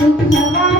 ಸುಖವಾ